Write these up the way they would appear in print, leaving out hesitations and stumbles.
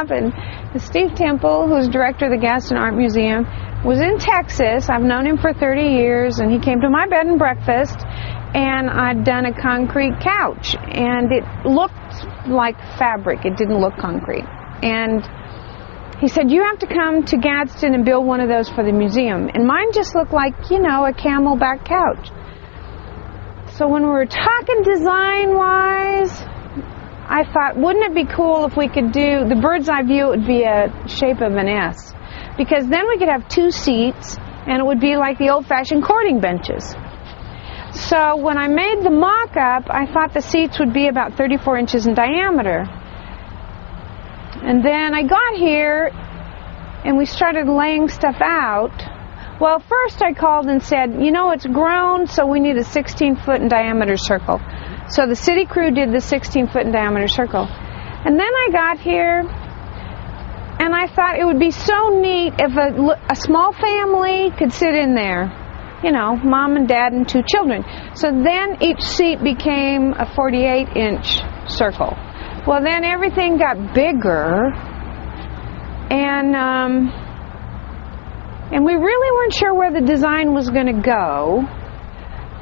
happened. Steve Temple, who's director of the Gadsden Art Museum, was in Texas. I've known him for 30 years, and he came to my bed and breakfast, and I'd done a concrete couch, and it looked like fabric. It didn't look concrete. And he said, you have to come to Gadsden and build one of those for the museum. And mine just looked like, you know, a camelback couch. So when we were talking design-wise, I thought, wouldn't it be cool if we could do, the bird's eye view would be a shape of an S. Because then we could have 2 seats, and it would be like the old-fashioned courting benches. So when I made the mock-up, I thought the seats would be about 34 inches in diameter. And then I got here, and we started laying stuff out. Well, first I called and said, you know, it's grown, so we need a 16-foot in diameter circle. So the city crew did the 16-foot in diameter circle. And then I got here, and I thought it would be so neat if a small family could sit in there. You know, mom and dad and 2 children. So then each seat became a 48-inch circle. Well, then everything got bigger, and we really weren't sure where the design was going to go.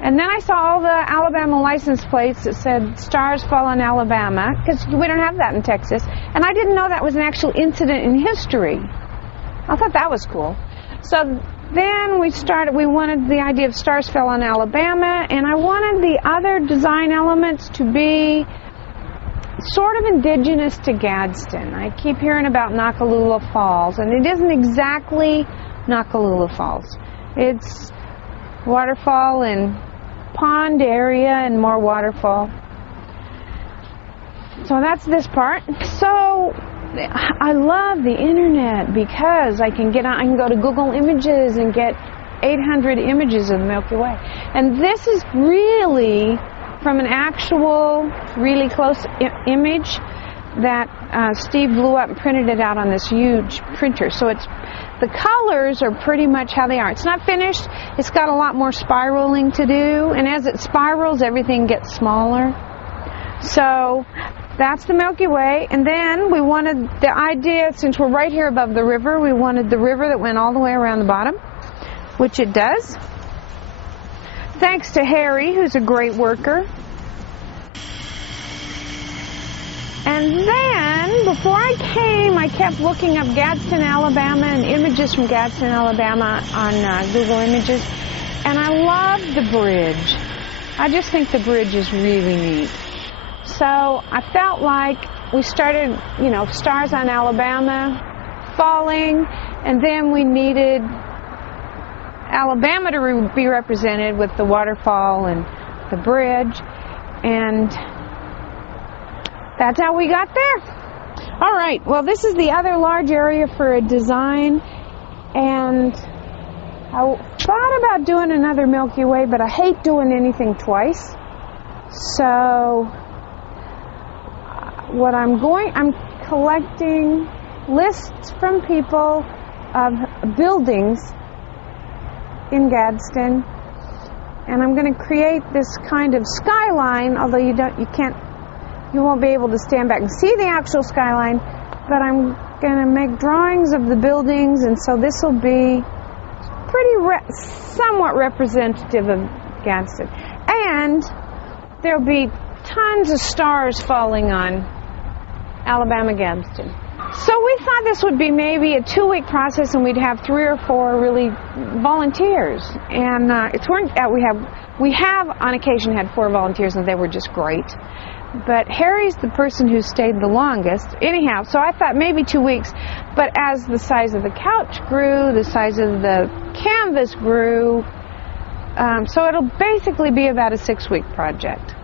And then I saw all the Alabama license plates that said "Stars Fall on Alabama," because we don't have that in Texas. And I didn't know that was an actual incident in history. I thought that was cool. So then we wanted the idea of "Stars Fell on Alabama," and I wanted the other design elements to be sort of indigenous to Gadsden. I keep hearing about Nakalula Falls, and it isn't exactly Nakalula Falls. It's waterfall and pond area and more waterfall. So that's this part. So I love the internet because I can go to Google Images and get 800 images of the Milky Way. And this is really from an actual, really close image that Steve blew up and printed it out on this huge printer. So the colors are pretty much how they are. It's not finished. It's got a lot more spiraling to do. And as it spirals, everything gets smaller. So that's the Milky Way. And then we wanted the idea, since we're right here above the river, we wanted the river that went all the way around the bottom, which it does. Thanks to Harry, who's a great worker. And then, before I came, I kept looking up Gadsden, Alabama, and images from Gadsden, Alabama on Google Images. And I love the bridge. I just think the bridge is really neat. So I felt like we started, you know, stars on Alabama falling, and then we needed Alabama to be represented with the waterfall and the bridge, and that's how we got there. All right, well, this is the other large area for a design, and I thought about doing another Milky Way, but I hate doing anything twice. So what I'm collecting lists from people of buildings in Gadsden, and I'm going to create this kind of skyline, although you won't be able to stand back and see the actual skyline, but I'm going to make drawings of the buildings, and so this will be somewhat representative of Gadsden. And there'll be tons of stars falling on Alabama Gadsden. So we thought this would be maybe a 2-week process, and we'd have 3 or 4 really volunteers. And it turned out we have on occasion had 4 volunteers, and they were just great. But Harry's the person who stayed the longest. Anyhow, so I thought maybe 2 weeks. But as the size of the couch grew, the size of the canvas grew, so it'll basically be about a 6-week project.